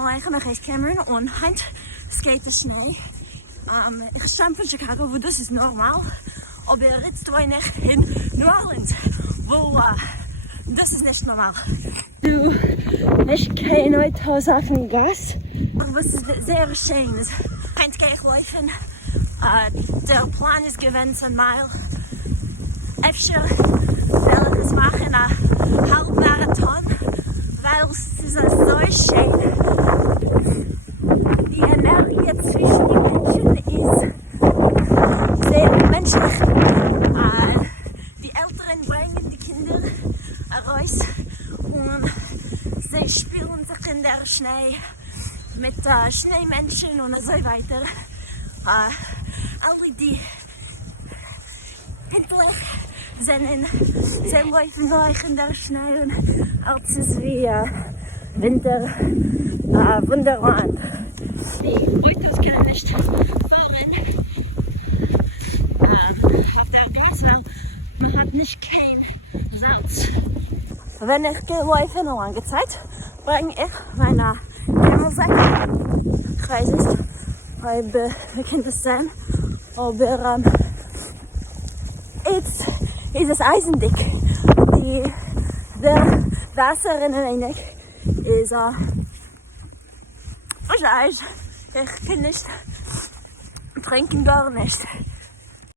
Morgen, ich heiße Cameron und heute skate de Schnee. Ich stamme von Chicago, wo das ist normal. Aber jetzt wohne ich in New Orleans, wo das ist nicht normal. Du, ich gehe heute aus auf dem Gas. Was sehr schön ist. Heute gehe ich laufen. Der Plan ist gewesen, mal öfter will ich es machen, einen Halbmarathon, weil es ist so schön. Die Energie zwischen den Menschen ist sehr menschlich. Die Eltern bringen die Kinder raus und sie spielen sich in der Schnee mit Schneemenschen und so weiter. Alle die endlich sie laufen gleich in der Schnee und als es wie Winter Wunderland. Die Autos können nicht fahren auf der Gasse. Man hat nicht kein Salz. Wenn ich laufe eine lange Zeit, bringe ich meine Camelsack. Ich weiß nicht, ob wir können das sehen, aber jetzt ist es eisendick. Der Wasser in wenig ist Eis. Ich kann nicht trinken, gar nicht.